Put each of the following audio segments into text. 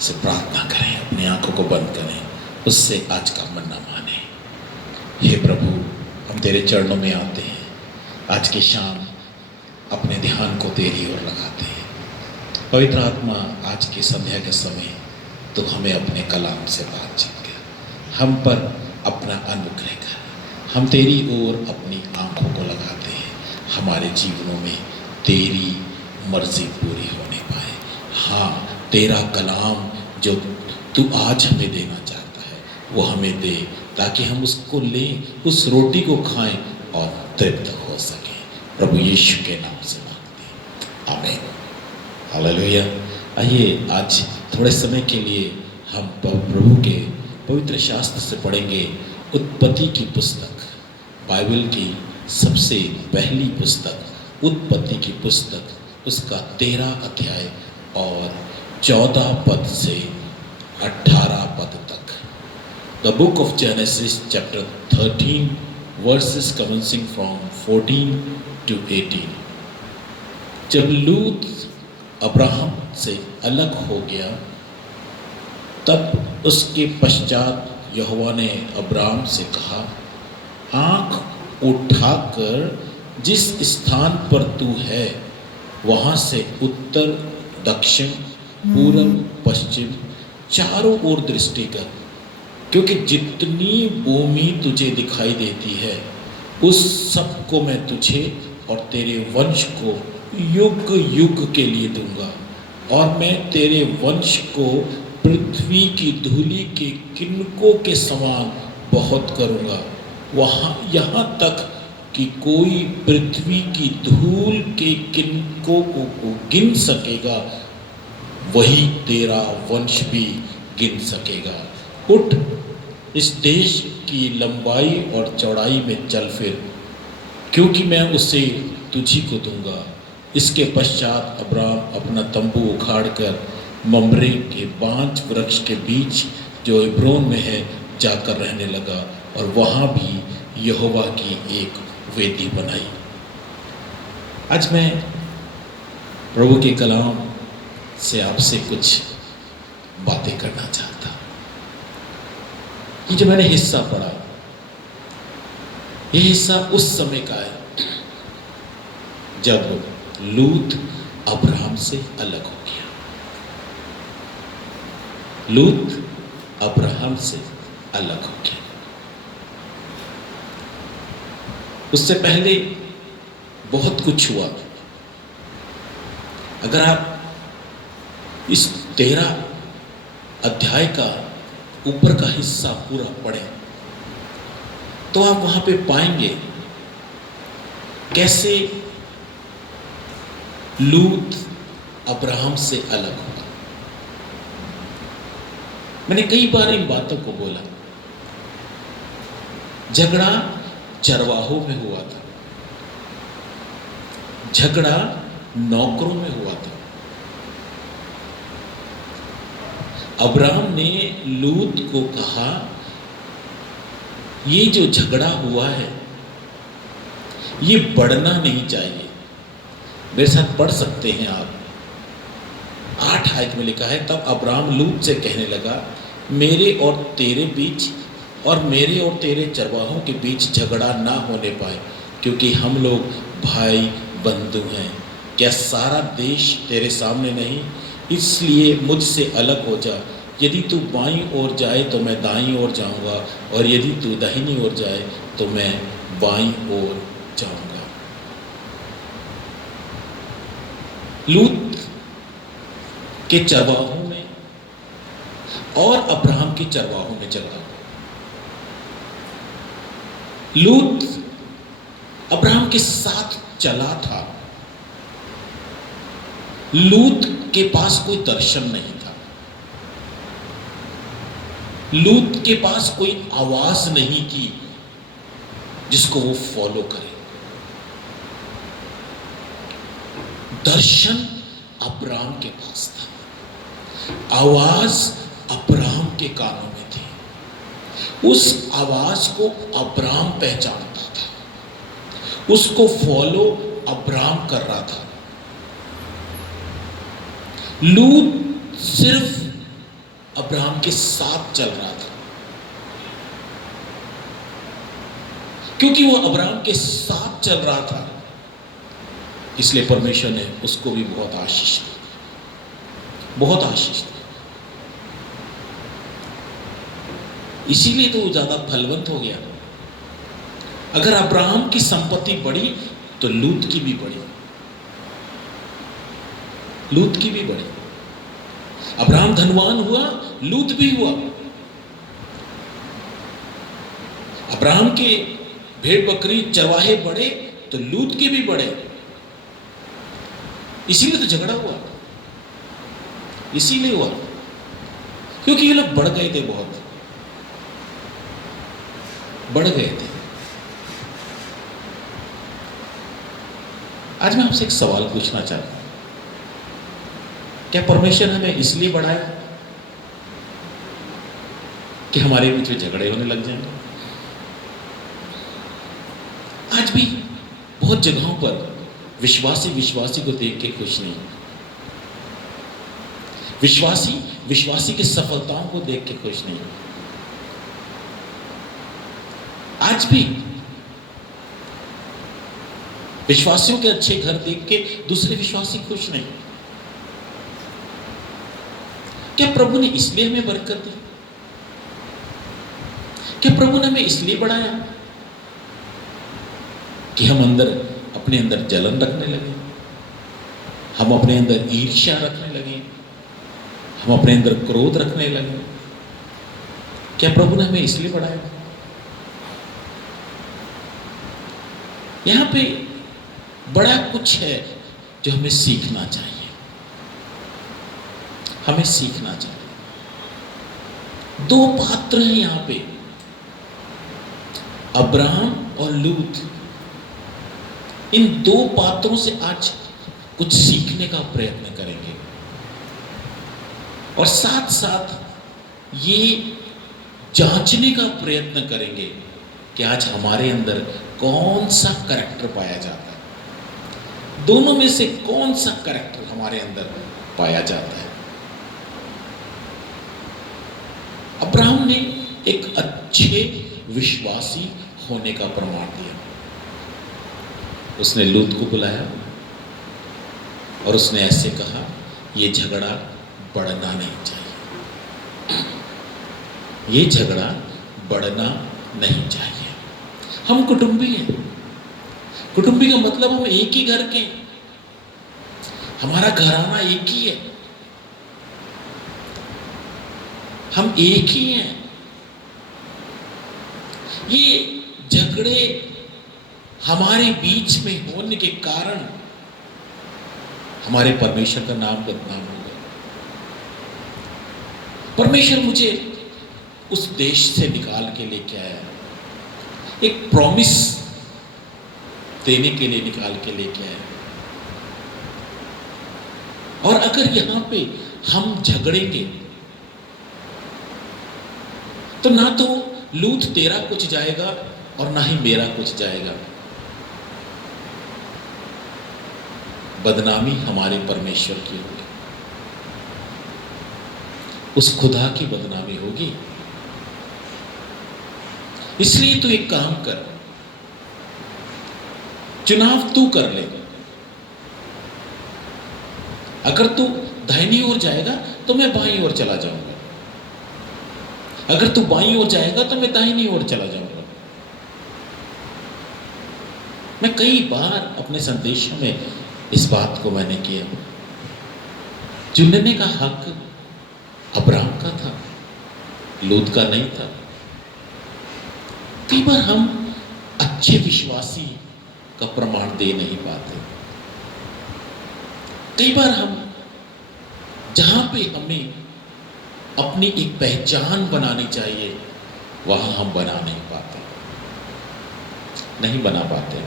से प्रार्थना करें, अपनी आंखों को बंद करें, उससे आज का मन्ना माने। हे प्रभु, हम तेरे चरणों में आते हैं, आज की शाम अपने ध्यान को तेरी ओर लगाते हैं। पवित्र आत्मा, आज की संध्या के समय तो हमें अपने कलाम से बातचीत कर, हम पर अपना अनुग्रह कर, हम तेरी ओर अपनी आंखों को लगाते हैं, हमारे जीवनों में तेरी मर्जी पूरी होने पाए। हाँ, तेरा कलाम जो तू आज हमें देना चाहता है वो हमें दे, ताकि हम उसको लें, उस रोटी को खाएं और तृप्त हो सकें। प्रभु यीशु के नाम से मांगते हैं, आमीन। हालेलुया। आइए आज थोड़े समय के लिए हम प्रभु के पवित्र शास्त्र से पढ़ेंगे उत्पत्ति की पुस्तक, बाइबल की सबसे पहली पुस्तक उत्पत्ति की पुस्तक, उसका 13 अध्याय और 14 पद से 18 पद तक। The book of Genesis chapter 13 verses commencing from 14 to 18। जब लूत अब्राहम से अलग हो गया, तब उसके पश्चात यहोवा ने अब्राहम से कहा, आँख उठाकर जिस स्थान पर तू है वहाँ से उत्तर, दक्षिण, पूर्व, पश्चिम चारों ओर दृष्टि कर, क्योंकि जितनी भूमि तुझे दिखाई देती है उस सब को मैं तुझे और तेरे वंश को युग युग के लिए दूंगा, और मैं तेरे वंश को पृथ्वी की धूलि के किनकों के समान बहुत करूंगा। यहाँ तक कि कोई पृथ्वी की धूल के किनकों को गिन सकेगा, वही तेरा वंश भी गिन सकेगा। उठ, इस देश की लंबाई और चौड़ाई में चल फिर, क्योंकि मैं उसे तुझी को दूंगा। इसके पश्चात अब्राम अपना तंबू उखाड़कर मम्रे के बांज वृक्ष के बीच जो हेब्रोन में है जाकर रहने लगा, और वहाँ भी यहोवा की एक वेदी बनाई। आज मैं प्रभु के कलाम से आपसे कुछ बातें करना चाहता। ये जो मैंने हिस्सा पढ़ा, ये हिस्सा उस समय का है जब लूत अब्राहम से अलग हो गया। लूत अब्राहम से अलग हो गया। उससे पहले बहुत कुछ हुआ। अगर आप इस 13 अध्याय का ऊपर का हिस्सा पूरा पढ़ें तो आप वहां पे पाएंगे कैसे लूत अब्राहम से अलग हुआ। मैंने कई बार इन बातों को बोला। झगड़ा चरवाहों में हुआ था, झगड़ा नौकरों में हुआ था। अब्राहम ने लूत को कहा, ये जो झगड़ा हुआ है ये बढ़ना नहीं चाहिए। मेरे साथ पढ़ सकते हैं आप, 8 आयत में लिखा है, तब अब्राहम लूत से कहने लगा, मेरे और तेरे बीच और मेरे और तेरे चरवाहों के बीच झगड़ा ना होने पाए, क्योंकि हम लोग भाई बंधु हैं। क्या सारा देश तेरे सामने नहीं? इसलिए मुझसे अलग हो जा। यदि तू बाईं ओर जाए तो मैं दाईं ओर जाऊंगा, और यदि तू दाहिनी ओर जाए तो मैं बाईं ओर जाऊंगा। लूत के चरवाहों में और अब्राहम के चरवाहों में झगड़ा। लूत अब्राहम के साथ चला था। लूत के पास कोई दर्शन नहीं था। लूत के पास कोई आवाज नहीं थी जिसको वो फॉलो करे। दर्शन अब्राहम के पास था, आवाज अब्राहम के कानों में थी। उस आवाज को अब्राहम पहचानता था, उसको फॉलो अब्राहम कर रहा था। लूत सिर्फ अब्राहम के साथ चल रहा था। क्योंकि वो अब्राहम के साथ चल रहा था, इसलिए परमेश्वर ने उसको भी बहुत आशीष दी, बहुत आशीष दी। इसीलिए तो वो ज्यादा फलवंत हो गया। अगर अब्राहम की संपत्ति बढ़ी तो लूत की भी बढ़ी, लूत की भी बढ़ी। अब्राहम धनवान हुआ, लूत भी हुआ। अब्राहम के भेड़ बकरी चरवाहे बढ़े तो लूत के भी बढ़े। इसीलिए तो झगड़ा हुआ, इसीलिए हुआ क्योंकि ये लोग बढ़ गए थे, बहुत बढ़ गए थे। आज मैं आपसे एक सवाल पूछना चाहता हूं, क्या परमेश्वर हमें इसलिए बढ़ाया कि हमारे बीच में झगड़े होने लग जाएंगे? आज भी बहुत जगहों पर विश्वासी विश्वासी को देख के खुश नहीं, विश्वासी विश्वासी की सफलताओं को देख के खुश नहीं। आज भी विश्वासियों के अच्छे घर देख के दूसरे विश्वासी खुश नहीं। क्या प्रभु ने इसलिए हमें बरकत दी? क्या प्रभु ने हमें इसलिए बढ़ाया कि हम अपने अंदर जलन रखने लगे, हम अपने अंदर ईर्ष्या रखने लगे, हम अपने अंदर क्रोध रखने लगे? क्या प्रभु ने हमें इसलिए बढ़ाया? यहां पे बड़ा कुछ है जो हमें सीखना चाहिए, हमें सीखना चाहिए। दो पात्र हैं यहां पे, अब्राहम और लूत। इन दो पात्रों से आज कुछ सीखने का प्रयत्न करेंगे और साथ साथ ये जांचने का प्रयत्न करेंगे कि आज हमारे अंदर कौन सा करैक्टर पाया जाता है, दोनों में से कौन सा करैक्टर हमारे अंदर पाया जाता है। अब्राहम ने एक अच्छे विश्वासी होने का प्रमाण दिया। उसने लूत को बुलाया और उसने ऐसे कहा, यह झगड़ा बढ़ना नहीं चाहिए, ये झगड़ा बढ़ना नहीं चाहिए। हम कुटुंबी हैं। कुटुंबी का मतलब हम एक ही घर के, हमारा घराना एक ही है, हम एक ही हैं। ये झगड़े हमारे बीच में होने के कारण हमारे परमेश्वर का नाम बदनाम हो गया। परमेश्वर मुझे उस देश से निकाल के लेके आया, एक प्रॉमिस देने के लिए निकाल के लेके आया। और अगर यहां पे हम झगड़ेंगे तो ना तो लूत तेरा कुछ जाएगा और ना ही मेरा कुछ जाएगा। बदनामी हमारे परमेश्वर की होगी, उस खुदा की बदनामी होगी। इसलिए तू एक काम कर, चुनाव तू कर ले। अगर तू दाहिनी ओर जाएगा तो मैं बाईं ओर चला जाऊंगा, अगर तू बाईं ओर जाएगा तो मैं दाहिनी ओर चला जाऊंगा। मैं कई बार अपने संदेशों में इस बात को मैंने किया। चुनने का हक अब्राहम का था, लूत का नहीं था। कई बार हम अच्छे विश्वासी का प्रमाण दे नहीं पाते। कई बार हम जहां पे हमें अपनी एक पहचान बनानी चाहिए वहां हम बना नहीं पाते, नहीं बना पाते।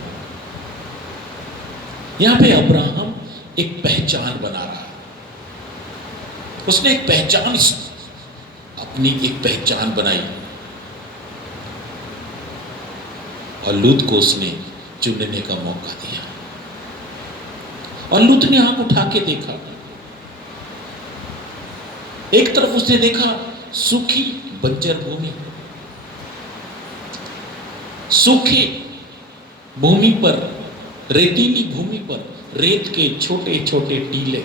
यहां पे अब्राहम एक पहचान बना रहा है। उसने एक पहचान, अपनी एक पहचान बनाई और लूत को उसने चुनने का मौका दिया। और लूत ने आंख उठा के देखा एक तरफ उसने देखा सूखी बंजर भूमि, सूखी भूमि पर, रेतीली भूमि पर रेत के छोटे छोटे टीले,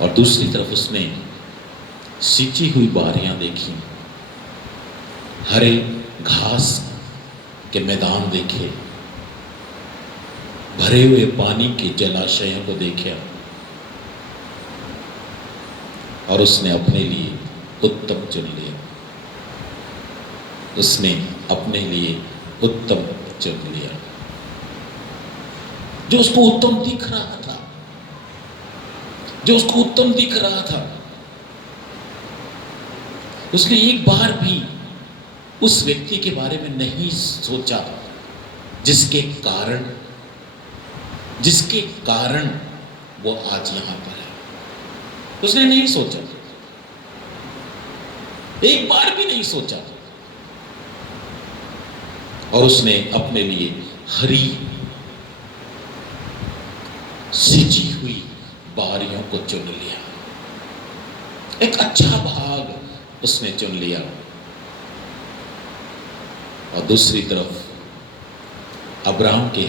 और दूसरी तरफ उसने सींची हुई बारियां देखी, हरे घास के मैदान देखे, भरे हुए पानी के जलाशयों को देखा, और उसने अपने लिए उत्तम चुन लिया। उसने अपने लिए उत्तम चुन लिया, जो उसको उत्तम दिख रहा था, जो उसको उत्तम दिख रहा था। उसने एक बार भी उस व्यक्ति के बारे में नहीं सोचा जिसके कारण वो आज यहां पर है। उसने नहीं सोचा, एक बार भी नहीं सोचा, और उसने अपने लिए हरी सींची हुई बारियों को चुन लिया, एक अच्छा भाग उसने चुन लिया। और दूसरी तरफ अब्राहम के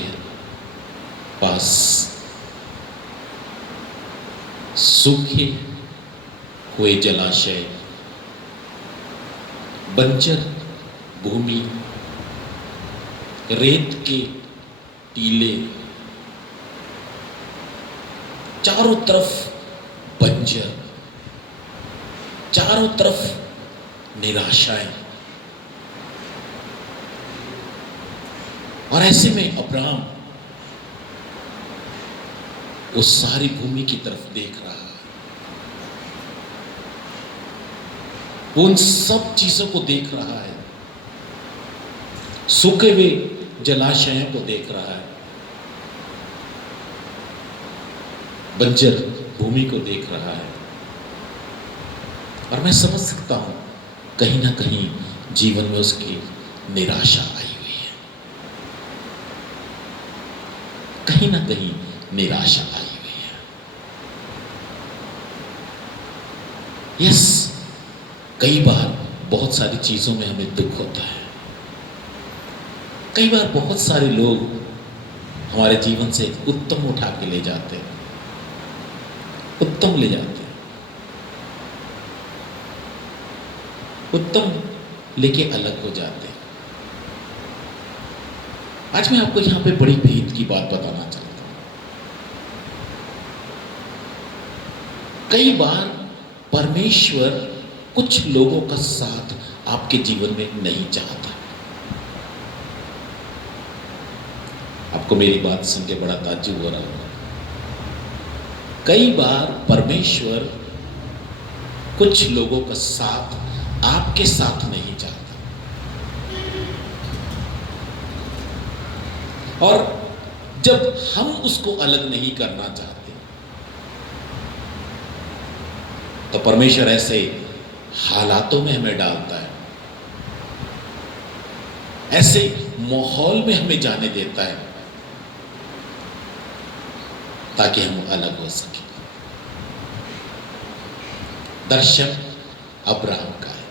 पास सूखे हुए जलाशय, बंजर भूमि, रेत के टीले, चारों तरफ बंजर, चारों तरफ निराशाएं। और ऐसे में अब्राहम उस सारी भूमि की तरफ देख रहा है, वो उन सब चीजों को देख रहा है, सूखे हुए जलाशयों को देख रहा है, बंजर भूमि को देख रहा है। और मैं समझ सकता हूं कहीं ना कहीं जीवन में उसकी निराशा आई हुई है, कहीं ना कहीं निराशा आई हुई है। यस, कई बार बहुत सारी चीजों में हमें दुख होता है, कई बार बहुत सारे लोग हमारे जीवन से उत्तम उठा के ले जाते हैं, उत्तम ले जाते हैं, उत्तम लेके अलग हो जाते हैं। आज मैं आपको यहां पे बड़ी भेद की बात बताना चाहता हूं। कई बार परमेश्वर कुछ लोगों का साथ आपके जीवन में नहीं चाहता। आपको मेरी बात सुन के बड़ा ताज्जुब हो रहा होगा। कई बार परमेश्वर कुछ लोगों का साथ आपके साथ नहीं चाहता, और जब हम उसको अलग नहीं करना चाहते तो परमेश्वर ऐसे हालातों में हमें डालता है, ऐसे माहौल में हमें जाने देता है ताकि हम अलग हो सके। दर्शन अब्राहम का है,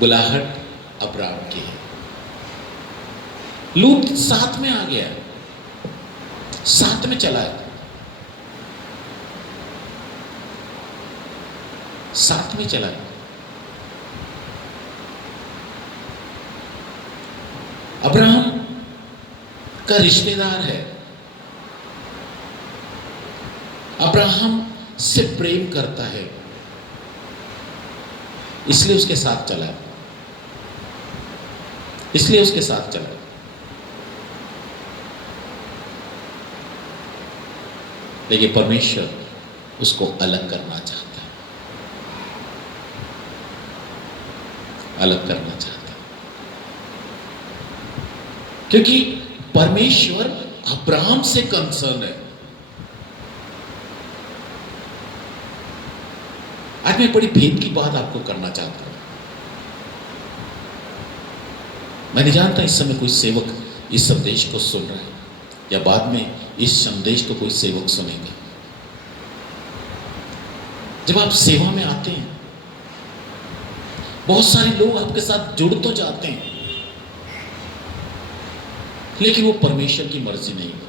बुलाहट अब्राहम की है। लूत साथ में आ गया, साथ में चला है, साथ में चला है। अब्राहम का रिश्तेदार है, अब्राहम से प्रेम करता है, इसलिए उसके साथ चला, इसलिए उसके साथ चला। लेकिन परमेश्वर उसको अलग करना चाहता है, अलग करना चाहता है, क्योंकि परमेश्वर अब्राहम से कंसर्न है। आज मैं बड़ी भेद की बात आपको करना चाहता हूं। मैं नहीं जानता इस समय कोई सेवक इस संदेश को सुन रहा है या बाद में इस संदेश को कोई सेवक सुनेगा। जब आप सेवा में आते हैं, बहुत सारे लोग आपके साथ जुड़ तो जाते हैं, लेकिन वो परमेश्वर की मर्जी नहीं होती।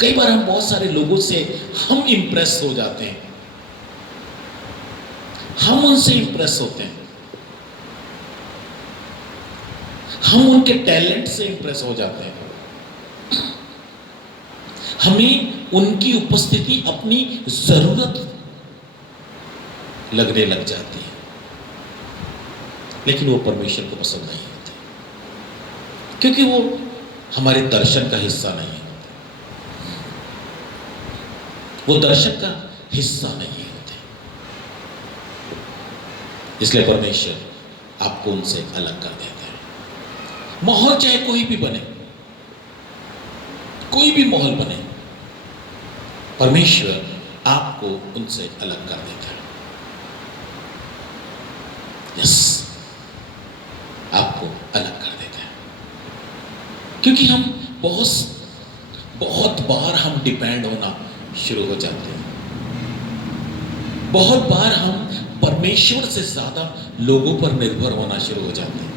कई बार हम बहुत सारे लोगों से हम इंप्रेस हो जाते हैं, हम उनसे इंप्रेस होते हैं, हम उनके टैलेंट से इंप्रेस हो जाते हैं, हमें उनकी उपस्थिति अपनी जरूरत लगने लग जाती है, लेकिन वो परमेश्वर को पसंद नहीं होते, क्योंकि वो हमारे दर्शन का हिस्सा नहीं होते, वो दर्शन का हिस्सा नहीं होते। इसलिए परमेश्वर आपको उनसे अलग कर देता है। माहौल चाहे कोई भी बने, कोई भी माहौल बने, परमेश्वर आपको उनसे अलग कर देता है। यस, आपको अलग कर देता है, क्योंकि हम बहुत बार हम डिपेंड होना शुरू हो जाते हैं। बहुत बार हम परमेश्वर से ज्यादा लोगों पर निर्भर होना शुरू हो जाते हैं।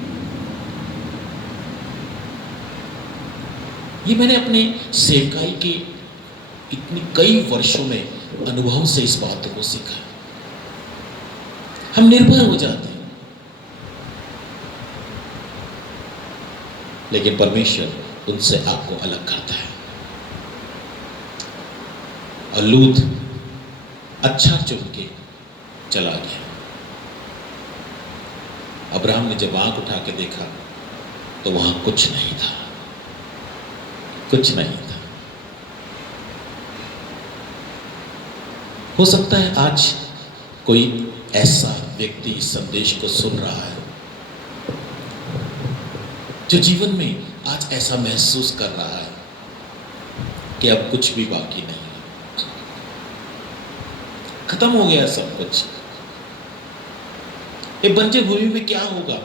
ये मैंने अपने सेवकाई के इतनी कई वर्षों में अनुभव से इस बात को सीखा। हम निर्भर हो जाते हैं, लेकिन परमेश्वर उनसे आपको अलग करता है। और लूत अच्छा चुन के चला गया। अब्राहम ने जब आंख उठा के देखा तो वहां कुछ नहीं था, कुछ नहीं था। हो सकता है आज कोई ऐसा व्यक्ति इस संदेश को सुन रहा है जो जीवन में आज ऐसा महसूस कर रहा है कि अब कुछ भी बाकी नहीं, खत्म हो गया सब कुछ। ये बंजर भूमि में क्या होगा?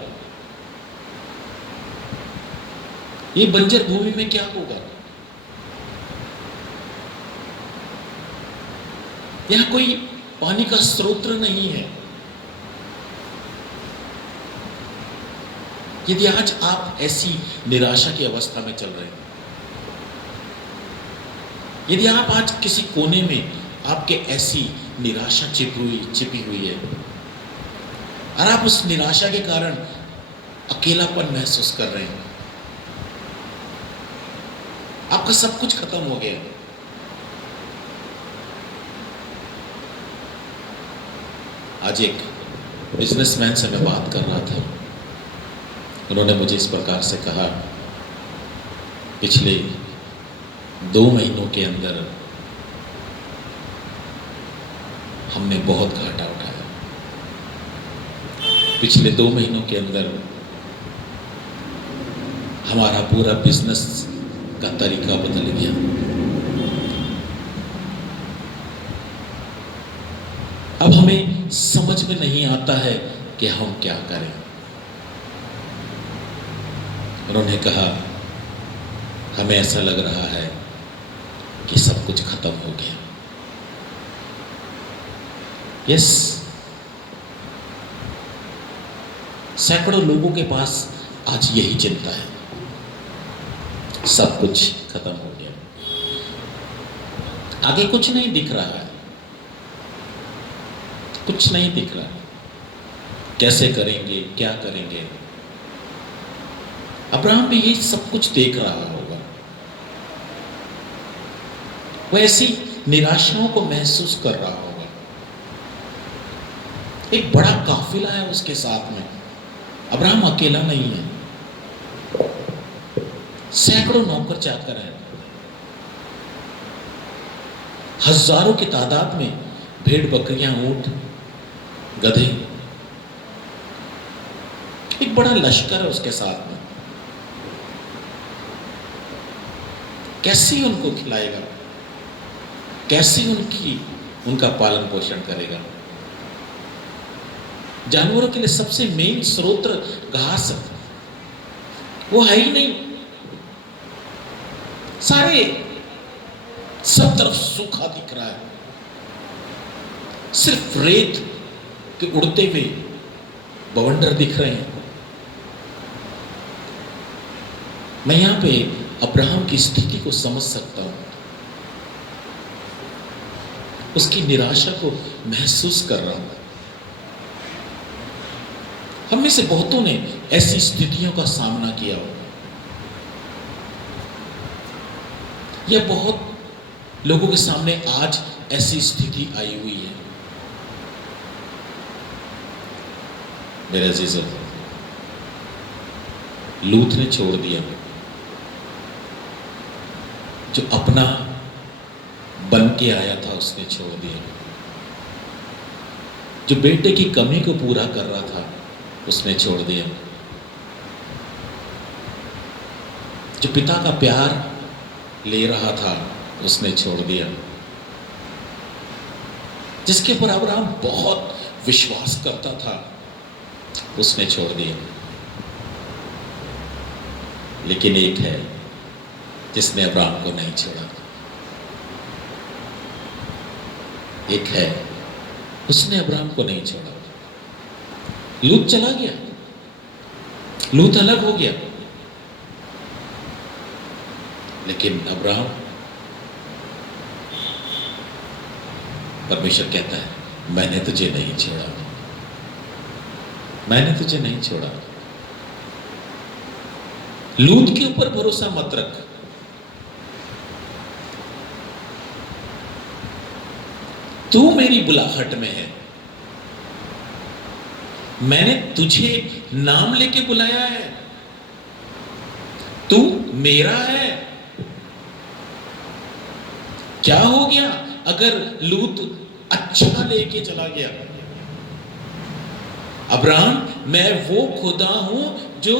ये बंजर भूमि में क्या होगा? यहां कोई पानी का स्रोत नहीं है। यदि आज आप ऐसी निराशा की अवस्था में चल रहे हैं, यदि आप आज किसी कोने में आपके ऐसी निराशा छिपी हुई है और आप उस निराशा के कारण अकेलापन महसूस कर रहे हैं, आपका सब कुछ खत्म हो गया, आज एक बिजनेसमैन से मैं बात कर रहा था। उन्होंने मुझे इस प्रकार से कहा, पिछले 2 महीनों के अंदर हमने बहुत घाटा उठाया। पिछले 2 महीनों के अंदर हमारा पूरा बिजनेस का तरीका बदल गया। अब हमें समझ में नहीं आता है कि हम क्या करें। उन्होंने कहा, हमें ऐसा लग रहा है कि सब कुछ खत्म हो गया। यस, सैकड़ों लोगों के पास आज यही चिंता है, सब कुछ खत्म हो गया, आगे कुछ नहीं दिख रहा है, कुछ नहीं दिख रहा है, कैसे करेंगे, क्या करेंगे। अब्राहम भी ये सब कुछ देख रहा होगा, वो ऐसी निराशाओं को महसूस कर रहा होगा। एक बड़ा काफिला है उसके साथ में, अब्राहम अकेला नहीं है, सैकड़ों नौकर चाकर हैं, हजारों की तादाद में भेड़ बकरियां, ऊंट, गधे, एक बड़ा लश्कर है उसके साथ में। कैसे उनको खिलाएगा, कैसे उनका पालन पोषण करेगा। जानवरों के लिए सबसे मेन स्रोत घास वो है ही नहीं, सब तरफ सूखा दिख रहा है, सिर्फ रेत के उड़ते हुए बवंडर दिख रहे हैं। मैं यहां पे अब्राहम की स्थिति को समझ सकता हूं, उसकी निराशा को महसूस कर रहा हूं। हम में से बहुतों ने ऐसी स्थितियों का सामना किया हो, या बहुत लोगों के सामने आज ऐसी स्थिति आई हुई है। मेरे अजीजों, लूत ने छोड़ दिया, जो अपना बन के आया था उसने छोड़ दिया, जो बेटे की कमी को पूरा कर रहा था उसने छोड़ दिया, जो पिता का प्यार ले रहा था उसने छोड़ दिया, जिसके ऊपर अब्राहम बहुत विश्वास करता था उसने छोड़ दिया। लेकिन एक है जिसने अब्राहम को नहीं छोड़ा, एक है उसने अब्राहम को नहीं छोड़ा। लूत चला गया, लूत अलग हो गया, लेकिन अब्राहम, परमेश्वर कहता है मैंने तुझे नहीं छोड़ा, मैंने तुझे नहीं छोड़ा। लूत के ऊपर भरोसा मत रख, तू मेरी बुलाहट में है, मैंने तुझे नाम लेके बुलाया है, तू मेरा है। क्या हो गया अगर लूत अच्छा लेके चला गया? अब्राहम, मैं वो खुदा हूं जो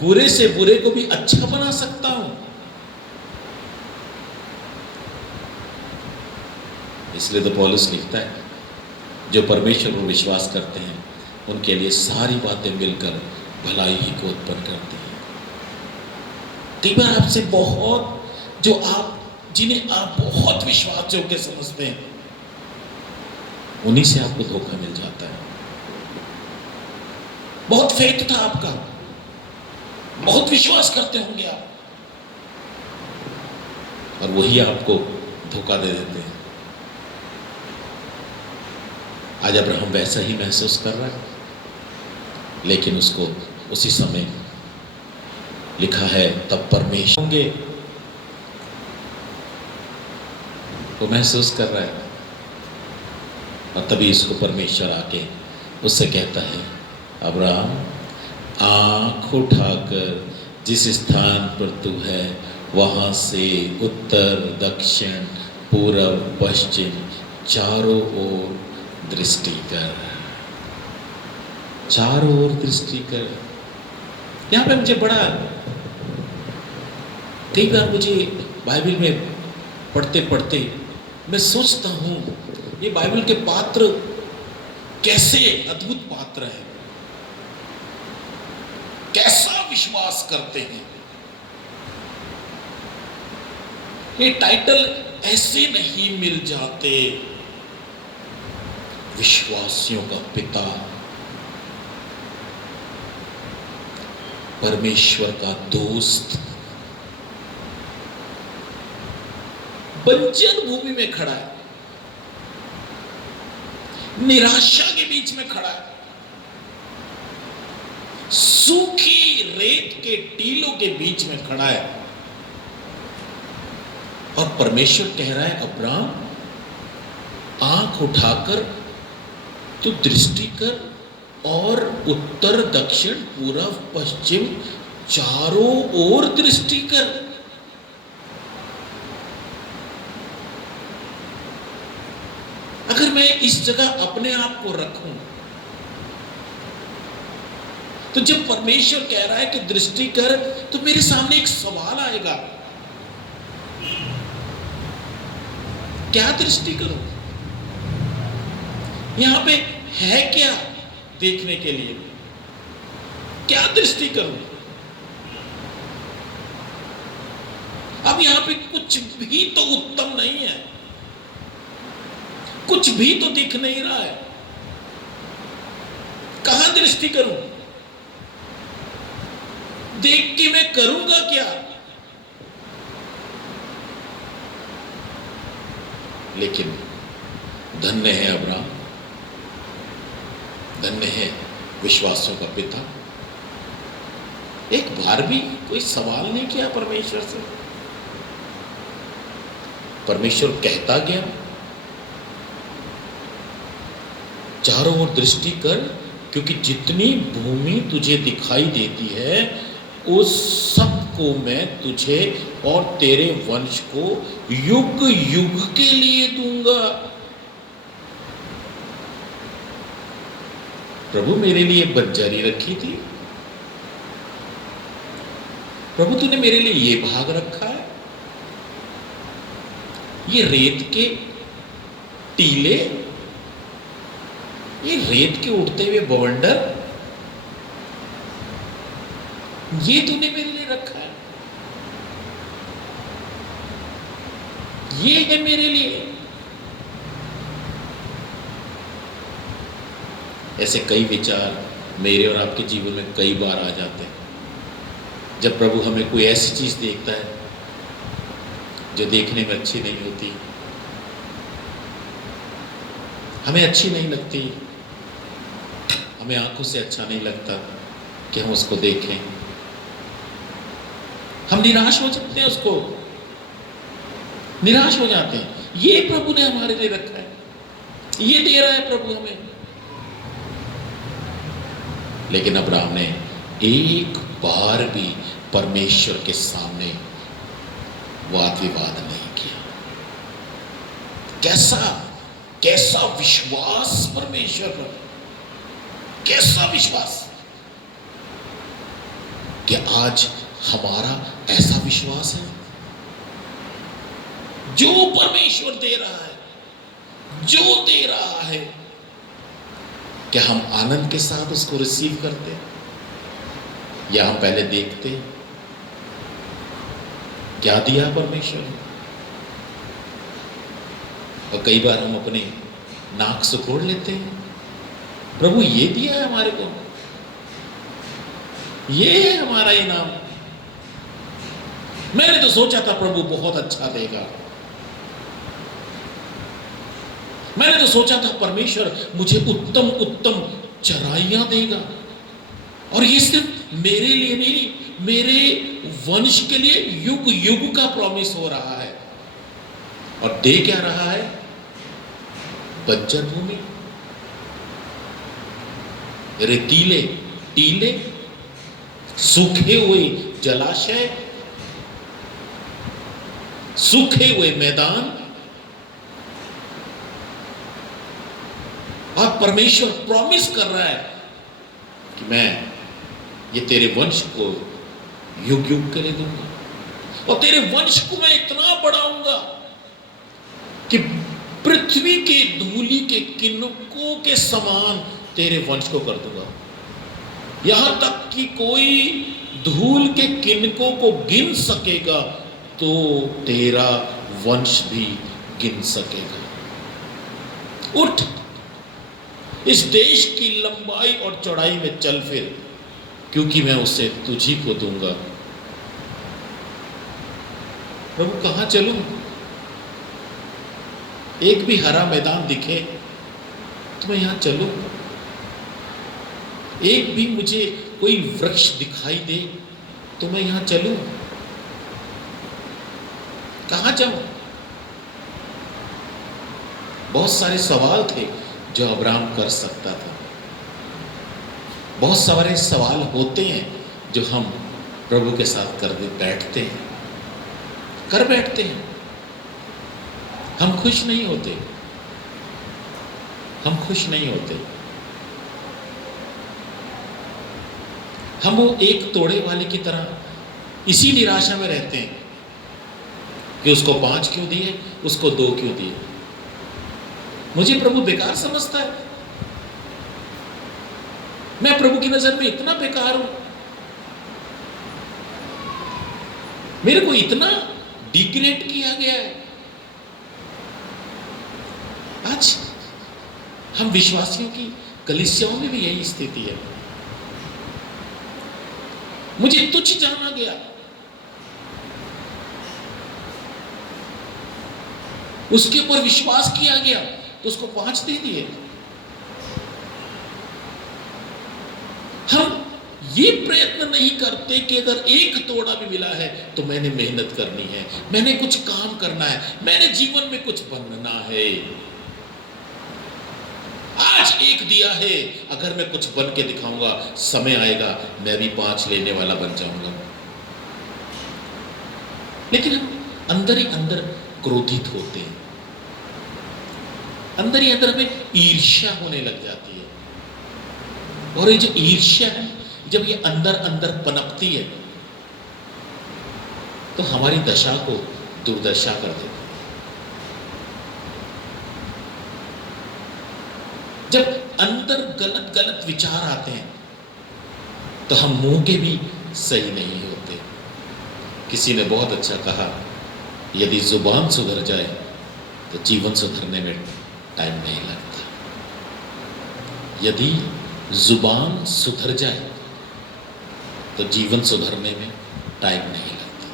बुरे से बुरे को भी अच्छा बना सकता हूं। इसलिए तो पौलुस लिखता है, जो परमेश्वर पर विश्वास करते हैं उनके लिए सारी बातें मिलकर भलाई ही को उत्पन्न करती हैं। कई बार आपसे बहुत, जो आप, जिन्हें आप बहुत विश्वास योग्य समझते हैं, उन्हीं से आपको धोखा मिल जाता है। बहुत फेथ था आपका, बहुत विश्वास करते होंगे आप, और वही आपको धोखा दे देते हैं। आज अब्राहम वैसा ही महसूस कर रहा है, लेकिन उसको उसी समय लिखा है तब परमेश्वर होंगे, वो महसूस कर रहा है, और तभी इसको परमेश्वर आके उससे कहता है, अब्राहम, आंख उठाकर जिस स्थान पर तू है वहां से उत्तर, दक्षिण, पूरब, पश्चिम चारों ओर दृष्टि कर, चारों ओर दृष्टि कर। यहां पे मुझे बड़ा, कई बार मुझे बाइबल में पढ़ते पढ़ते मैं सोचता हूं, ये बाइबल के पात्र कैसे अद्भुत पात्र हैं, कैसा विश्वास करते हैं। ये टाइटल ऐसे नहीं मिल जाते। विश्वासियों का पिता, परमेश्वर का दोस्त, बंजर भूमि में खड़ा है, निराशा के बीच में खड़ा है, सूखी रेत के टीलों के बीच में खड़ा है, और परमेश्वर कह रहा है, अब्राहम, आंख उठाकर तू दृष्टि कर और उत्तर, दक्षिण, पूरब, पश्चिम चारों ओर दृष्टि कर। अगर मैं इस जगह अपने आप को रखूं, तो जब परमेश्वर कह रहा है कि दृष्टि कर, तो मेरे सामने एक सवाल आएगा, क्या दृष्टि करूं? यहां पे है क्या देखने के लिए? क्या दृष्टि करूं? अब यहां पे कुछ भी तो उत्तम नहीं है। कुछ भी तो दिख नहीं रहा है, कहां दृष्टि करूं, देख के मैं करूंगा क्या। लेकिन धन्य है अब्राहम, धन्य है विश्वासों का पिता, एक बार भी कोई सवाल नहीं किया परमेश्वर से। परमेश्वर कहता गया, चारों ओर दृष्टि कर, क्योंकि जितनी भूमि तुझे दिखाई देती है उस सब को मैं तुझे और तेरे वंश को युग युग के लिए दूंगा। प्रभु मेरे लिए बंजरी रखी थी, प्रभु तूने मेरे लिए ये भाग रखा है, ये रेत के टीले, ये रेत के उड़ते हुए बवंडर, ये तूने मेरे लिए रखा है, ये है मेरे लिए। ऐसे कई विचार मेरे और आपके जीवन में कई बार आ जाते हैं, जब प्रभु हमें कोई ऐसी चीज देखता है जो देखने में अच्छी नहीं होती, हमें अच्छी नहीं लगती, हमें आंखों से अच्छा नहीं लगता कि हम उसको देखें, हम निराश हो जाते हैं, उसको निराश हो जाते हैं। ये प्रभु ने हमारे लिए रखा है, ये दे रहा है प्रभु हमें। लेकिन अब्राहम ने एक बार भी परमेश्वर के सामने वाद विवाद नहीं किया। कैसा कैसा विश्वास परमेश्वर पर, कैसा विश्वास कि आज हमारा ऐसा विश्वास है, जो परमेश्वर दे रहा है, जो दे रहा है, क्या हम आनंद के साथ उसको रिसीव करते हैं या हम पहले देखते हैं क्या दिया परमेश्वर ने। और कई बार हम अपने नाक सिकोड़ लेते हैं, प्रभु ये दिया है हमारे को, ये है हमारा इनाम, मैंने तो सोचा था प्रभु बहुत अच्छा देगा, मैंने तो सोचा था परमेश्वर मुझे उत्तम उत्तम चराइयां देगा, और ये सिर्फ मेरे लिए नहीं, मेरे वंश के लिए युग युग का प्रॉमिस हो रहा है। और दे क्या रहा है? बंजर भूमि, रेतीले टीले, सूखे हुए जलाशय, सूखे हुए मैदान। और परमेश्वर प्रॉमिस कर रहा है कि मैं ये तेरे वंश को युग युग के लिए दूंगा, और तेरे वंश को मैं इतना बढ़ाऊंगा कि पृथ्वी के धूलि के किनकों के समान तेरे वंश को कर दूंगा। यहां तक कि कोई धूल के किनकों को गिन सकेगा तो तेरा वंश भी गिन सकेगा। उठ, इस देश की लंबाई और चौड़ाई में चल फिर, क्योंकि मैं उसे तुझी को दूंगा। प्रभु कहां चलूं? एक भी हरा मैदान दिखे तो मैं यहां चलूं, एक भी मुझे कोई वृक्ष दिखाई दे तो मैं यहां चलूं, कहां जाऊं? बहुत सारे सवाल थे जो अब्राहम कर सकता था। बहुत सारे सवाल होते हैं जो हम प्रभु के साथ कर बैठते हैं, कर बैठते हैं। हम खुश नहीं होते, हम खुश नहीं होते। हम वो एक तोड़े वाले की तरह इसी निराशा में रहते हैं कि उसको 5 क्यों दिए, उसको 2 क्यों दिए। मुझे प्रभु बेकार समझता है, मैं प्रभु की नजर में इतना बेकार हूं, मेरे को इतना डिग्रेड किया गया है। आज हम विश्वासियों की कलीसियाओं में भी यही स्थिति है। मुझे तुच्छ जाना गया, उसके ऊपर विश्वास किया गया तो उसको 5 दे दिए। हम ये प्रयत्न नहीं करते कि अगर एक तोड़ा भी मिला है तो मैंने मेहनत करनी है, मैंने कुछ काम करना है, मैंने जीवन में कुछ बनना है। आज एक दिया है, अगर मैं कुछ बन के दिखाऊंगा, समय आएगा मैं भी 5 लेने वाला बन जाऊंगा। लेकिन हम अंदर ही अंदर क्रोधित होते हैं, अंदर ही अंदर हमें ईर्ष्या होने लग जाती है। और ये जो ईर्ष्या है, जब ये अंदर अंदर पनपती है तो हमारी दशा को दुर्दशा कर देती है। जब अंदर गलत गलत विचार आते हैं तो हम मुंह के भी सही नहीं होते। किसी ने बहुत अच्छा कहा, यदि जुबान सुधर जाए तो जीवन सुधरने में टाइम नहीं लगता। यदि जुबान सुधर जाए तो जीवन सुधरने में टाइम नहीं लगता।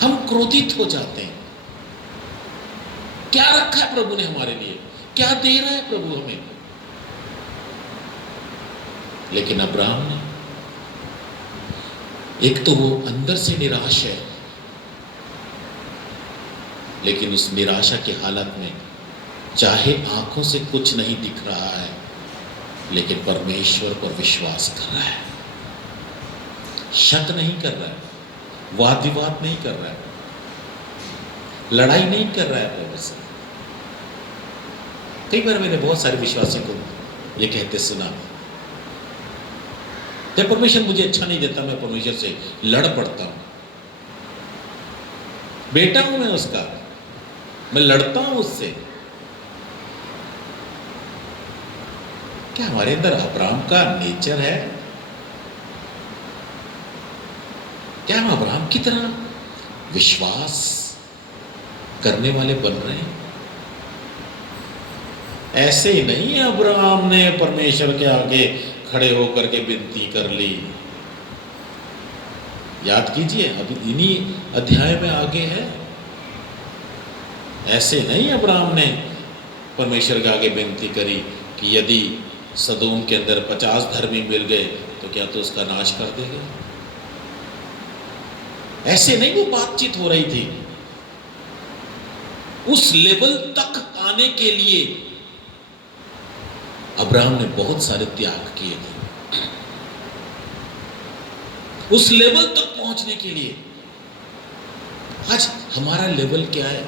हम क्रोधित हो जाते हैं। क्या रखा है प्रभु ने हमारे लिए, क्या दे रहा है प्रभु हमें। लेकिन अब्राहम ने, एक तो वो अंदर से निराश है, लेकिन उस निराशा की हालत में चाहे आंखों से कुछ नहीं दिख रहा है, लेकिन परमेश्वर पर विश्वास कर रहा है, शक नहीं कर रहा है, वाद विवाद नहीं कर रहा है, लड़ाई नहीं कर रहा है प्रभु से। कई बार मैंने बहुत सारे विश्वासियों को ये कहते सुना, जब परमेश्वर मुझे अच्छा नहीं देता मैं परमेश्वर से लड़ पड़ता हूं। बेटा हूं मैं उसका, मैं लड़ता हूं उससे। क्या हमारे अंदर अब्राहम का नेचर है? क्या हम अब्राहम की तरह विश्वास करने वाले बन रहे हैं? ऐसे ही नहीं अब्राहम ने परमेश्वर के आगे खड़े होकर के विनती कर ली। याद कीजिए, अभी इन्हीं अध्याय में आगे है। ऐसे नहीं अब्राहम ने परमेश्वर के आगे विनती करी कि यदि सदोम के अंदर 50 धर्मी मिल गए तो क्या तो उसका नाश कर देगा। ऐसे नहीं वो बातचीत हो रही थी। उस लेवल तक आने के लिए अब्राहम ने बहुत सारे त्याग किए थे। उस लेवल तक पहुंचने के लिए आज हमारा लेवल क्या है?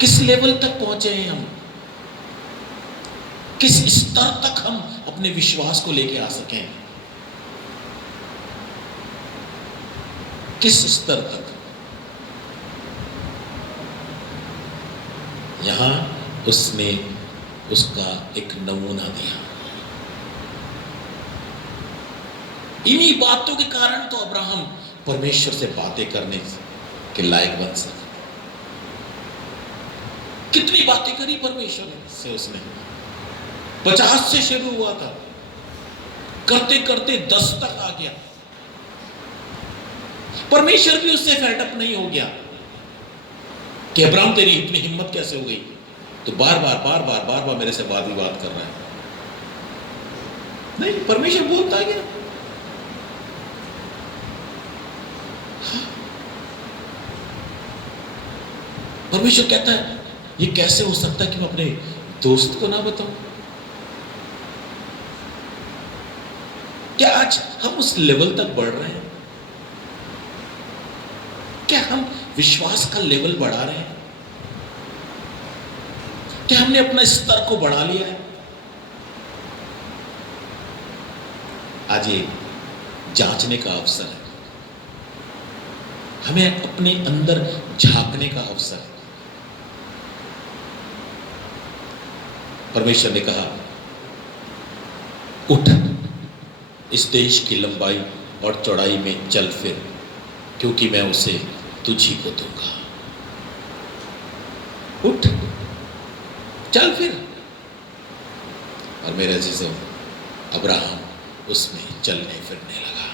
किस लेवल तक पहुंचे हैं हम? किस स्तर तक हम अपने विश्वास को लेके आ सकें? किस स्तर तक? यहां उसने उसका एक नमूना दिया। इन्हीं बातों के कारण तो अब्राहम परमेश्वर से बातें करने के लायक बन सके। कितनी बातें करी परमेश्वर से उसने। 50 से शुरू हुआ था, करते करते 10 तक आ गया। परमेश्वर भी उससे फेडअप नहीं हो गया कि अब्राहम तेरी इतनी हिम्मत कैसे हो गई, तो बार बार मेरे से वाद विवाद कर रहा है। नहीं, परमेश्वर बोलता गया। परमेश्वर कहता है ये कैसे हो सकता है कि मैं अपने दोस्त को ना बताऊं? क्या आज हम उस लेवल तक बढ़ रहे हैं? क्या हम विश्वास का लेवल बढ़ा रहे हैं? क्या हमने अपना स्तर को बढ़ा लिया है? आज ये जांचने का अवसर है, हमें अपने अंदर झांकने का अवसर है। परमेश्वर ने कहा उठ, इस देश की लंबाई और चौड़ाई में चल फिर, क्योंकि मैं उसे तुझी को दूंगा। उठ, चल फिर। और मेरे अजीजों, अब्राहम उसमें चलने फिरने लगा।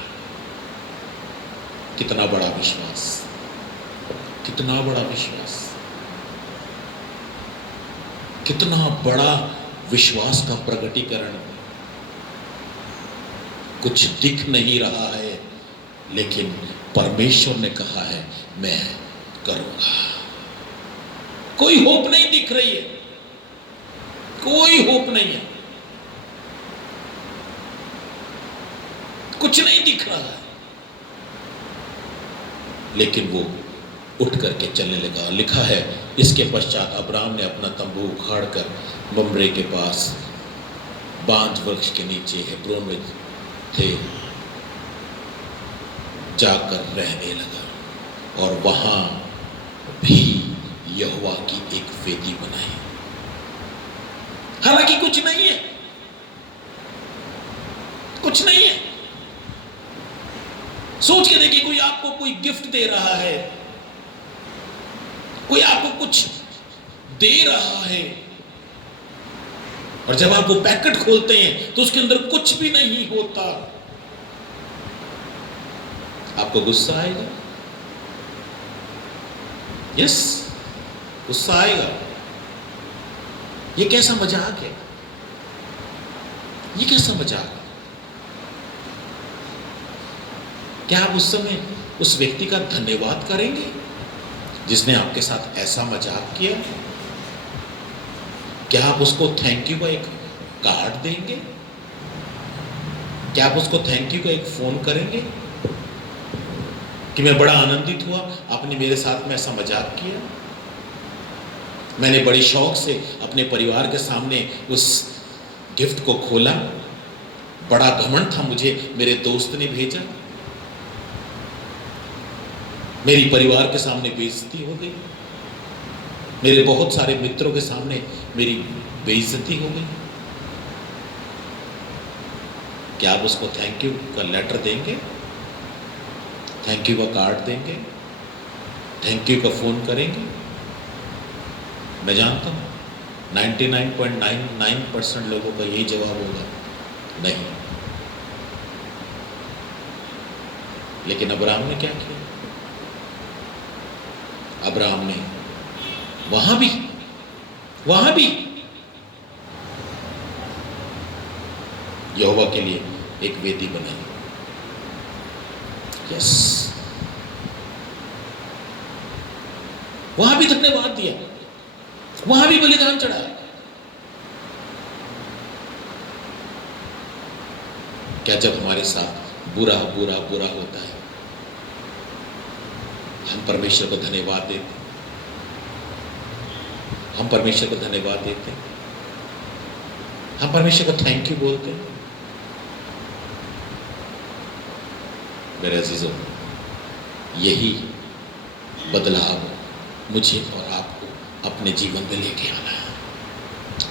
कितना बड़ा विश्वास, कितना बड़ा विश्वास, कितना बड़ा विश्वास का प्रकटीकरण। कुछ दिख नहीं रहा है, लेकिन परमेश्वर ने कहा है मैं करूंगा। कोई होप नहीं दिख रही है, कोई होप नहीं है, कुछ नहीं दिख रहा है, लेकिन वो उठ करके चलने लगा। लिखा है, इसके पश्चात अब्राहम ने अपना तंबू उखाड़कर मम्रे के पास बांज वृक्ष के नीचे हेब्रोन में थे जाकर रहने लगा, और वहां भी यहोवा की एक वेदी बनाई। हालांकि कुछ नहीं है, कुछ नहीं है। सोच के देखिए, कोई आपको कोई गिफ्ट दे रहा है, कोई आपको कुछ दे रहा है, और जब आप वो पैकेट खोलते हैं तो उसके अंदर कुछ भी नहीं होता, आपको गुस्सा आएगा? यस, गुस्सा आएगा। ये कैसा मजाक है, ये कैसा मजाक है? क्या आप उस समय उस व्यक्ति का धन्यवाद करेंगे जिसने आपके साथ ऐसा मजाक किया? क्या आप उसको थैंक यू का एक कार्ड देंगे? क्या आप उसको थैंक यू का एक फोन करेंगे कि मैं बड़ा आनंदित हुआ, आपने मेरे साथ में ऐसा मजाक किया? मैंने बड़ी शौक से अपने परिवार के सामने उस गिफ्ट को खोला, बड़ा घमंड था मुझे, मेरे दोस्त ने भेजा, मेरी परिवार के सामने बेइज्जती हो गई, मेरे बहुत सारे मित्रों के सामने मेरी बेइज्जती हो गई। क्या आप उसको थैंक यू का लेटर देंगे? थैंक यू का कार्ड देंगे? थैंक यू का फोन करेंगे? मैं जानता हूं 99.99% लोगों का यही जवाब होगा, नहीं। लेकिन अब्राहम ने क्या किया? अब्राहम ने वहां भी यहोवा के लिए एक वेदी बनाई। यस, वहां भी धन्यवाद दिया, वहां भी बलिदान चढ़ाया। क्या जब हमारे साथ बुरा बुरा बुरा होता है, हम परमेश्वर को धन्यवाद देते, हम परमेश्वर को धन्यवाद देते, हम परमेश्वर को थैंक यू बोलते हैं? मेरे अजीजों, यही बदलाव मुझे और आपको अपने जीवन में लेके आना है।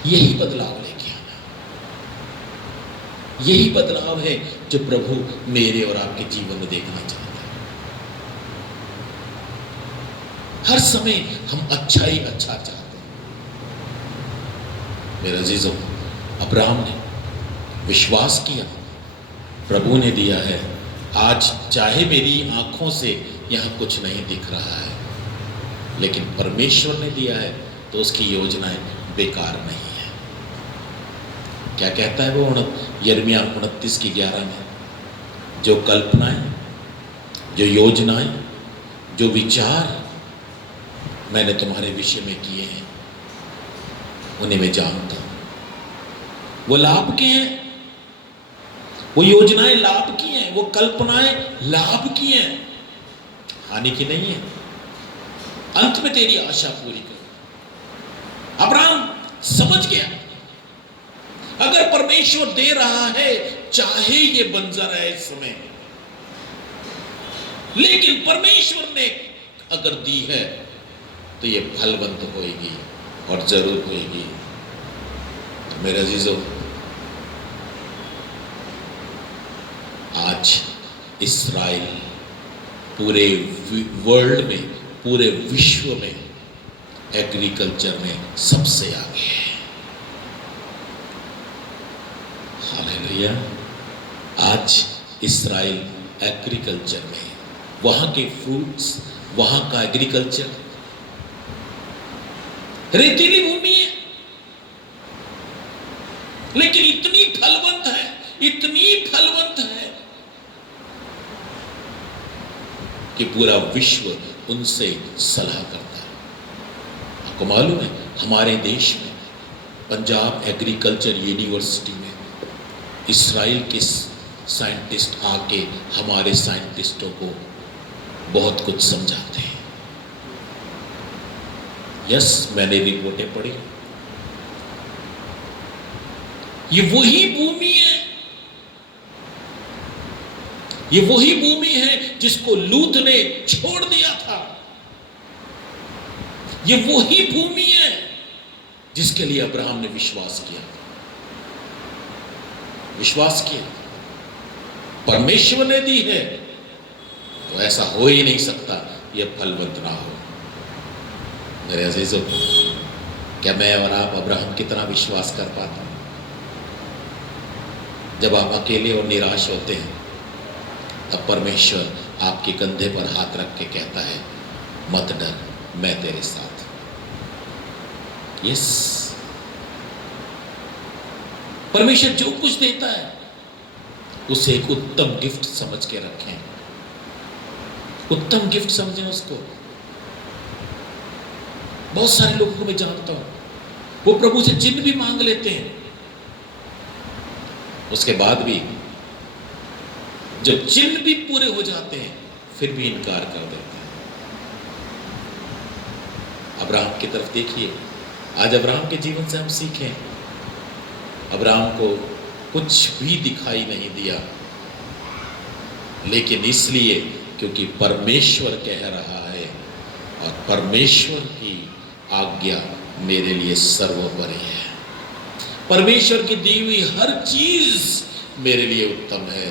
यही बदलाव लेके आना है। यही बदलाव है जो प्रभु मेरे और आपके जीवन में देखना चाहता है। हर समय हम अच्छा ही अच्छा चाहते हैं। मेरे अजीजों, अब्राहम ने विश्वास किया, प्रभु ने दिया है। आज चाहे मेरी आंखों से यहां कुछ नहीं दिख रहा है, लेकिन परमेश्वर ने दिया है तो उसकी योजनाएं बेकार नहीं है। क्या कहता है वो यिर्मयाह 29:11 में? जो कल्पनाएं, जो योजनाएं, जो विचार मैंने तुम्हारे विषय में किए हैं, उन्हें मैं जानता हूं। वो लाभ के हैं, वो योजनाएं लाभ की हैं, वो कल्पनाएं लाभ की हैं, हानि की नहीं है। अंत में तेरी आशा पूरी कर। अब्राहम समझ गया, अगर परमेश्वर दे रहा है, चाहे ये बंजर है इस समय, लेकिन परमेश्वर ने अगर दी है तो ये फलवंत होएगी और जरूर होएगी। तो मेरे अजीजों, आज इस्राएल पूरे वर्ल्ड में, पूरे विश्व में एग्रीकल्चर में सबसे आगे है। हालेलुया। आज इस्राइल एग्रीकल्चर में, वहां के फ्रूट्स, वहां का एग्रीकल्चर, रेतीली भूमि है लेकिन इतनी फलवंत है, इतनी फलवंत है कि पूरा विश्व उनसे सलाह करता है। आपको मालूम है हमारे देश में पंजाब एग्रीकल्चर यूनिवर्सिटी में इस्राइल के साइंटिस्ट आके हमारे साइंटिस्टों को बहुत कुछ समझाते हैं। यस, मैंने रिपोर्टें पढ़ी। ये वही भूमि है, ये वही भूमि है जिसको लूत ने छोड़ दिया था। ये वही भूमि है जिसके लिए अब्राहम ने विश्वास किया। विश्वास किया, परमेश्वर ने दी है तो ऐसा हो ही नहीं सकता यह फलवंत ना हो। मेरे अजीजों, क्या मैं और आप अब्राहम कितना विश्वास कर पाते हैं? जब आप अकेले और निराश होते हैं तब परमेश्वर आपके कंधे पर हाथ रख के कहता है, मत डर, मैं तेरे साथ। यस, परमेश्वर जो कुछ देता है उसे एक उत्तम गिफ्ट समझ के रखें, उत्तम गिफ्ट समझें उसको। बहुत सारे लोगों को मैं जानता हूं, वो प्रभु से चिन्ह भी मांग लेते हैं, उसके बाद भी जब चिन्ह भी पूरे हो जाते हैं फिर भी इनकार कर देते हैं। अब्राहम की तरफ देखिए। आज अब्राहम के जीवन से हम सीखें। अब्राहम को कुछ भी दिखाई नहीं दिया, लेकिन इसलिए क्योंकि परमेश्वर कह रहा है और परमेश्वर की आज्ञा मेरे लिए सर्वोपरि है। परमेश्वर की दी हुई हर चीज मेरे लिए उत्तम है,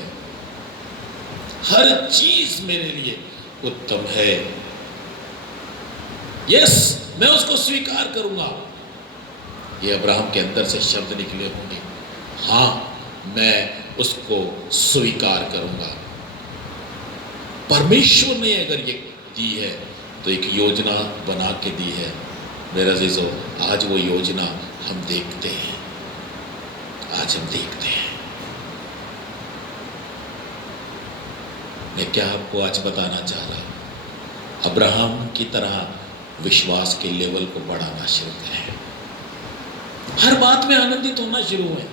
हर चीज मेरे लिए उत्तम है। यस, मैं उसको स्वीकार करूंगा। ये अब्राहम के अंदर से शब्द निकले होंगे, हां, मैं उसको स्वीकार करूंगा। परमेश्वर ने अगर ये दी है तो एक योजना बना के दी है। मेरा अजीजों, आज वो योजना हम देखते हैं, आज हम देखते हैं। मैं क्या आपको आज बताना चाह रहा हूं? अब्राहम की तरह विश्वास के लेवल को बढ़ाना शुरू करें। हर बात में आनंदित होना शुरू है।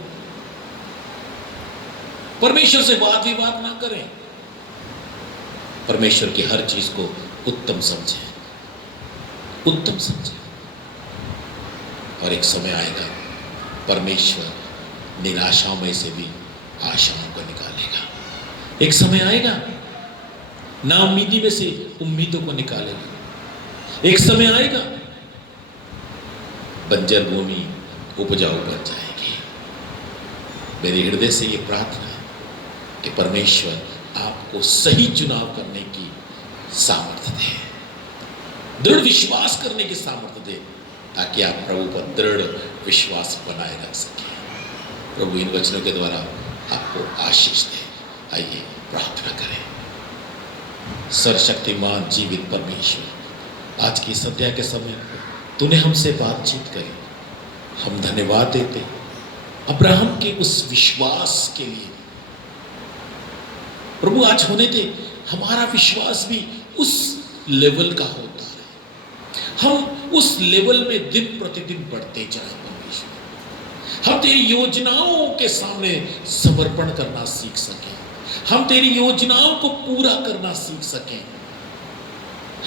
परमेश्वर से वाद विवाद ना करें, परमेश्वर की हर चीज को उत्तम समझें, उत्तम समझें। और एक समय आएगा परमेश्वर निराशाओं में से भी आशाओं को निकालेगा। एक समय आएगा नाउम्मीदी में से उम्मीदों को निकालेगा। एक समय आएगा बंजर भूमि उपजाऊ बन जाएगी। मेरे हृदय से ये प्रार्थना है कि परमेश्वर आपको सही चुनाव करने की सामर्थ्य दे, दृढ़ विश्वास करने की सामर्थ्य दे, ताकि आप प्रभु पर दृढ़ विश्वास बनाए रख सकें। प्रभु इन वचनों के द्वारा आपको आशीष दे। आइए प्रार्थना करें। सर्वशक्तिमान जीवित परमेश्वर, आज की संध्या के समय तूने हमसे बातचीत करी, हम धन्यवाद देते अब्राहम के उस विश्वास के लिए। प्रभु आज होने दे हमारा विश्वास भी उस लेवल का होता है, हम उस लेवल में दिन प्रतिदिन बढ़ते जाए। परमेश्वर, हम तेरी योजनाओं के सामने समर्पण करना सीख सकें, हम तेरी योजनाओं को पूरा करना सीख सकें।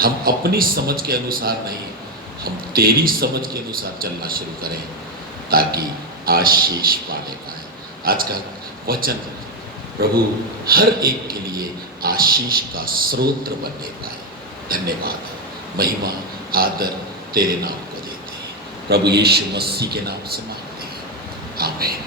हम अपनी समझ के अनुसार नहीं, हम तेरी समझ के अनुसार चलना शुरू करें, ताकि आशीष पाने पाए। आज का वचन प्रभु हर एक के लिए आशीष का स्रोत बनने पाए। धन्यवाद, महिमा आदर तेरे नाम को देते हैं, प्रभु यीशु मसीह के नाम से मांगते हैं, आमीन।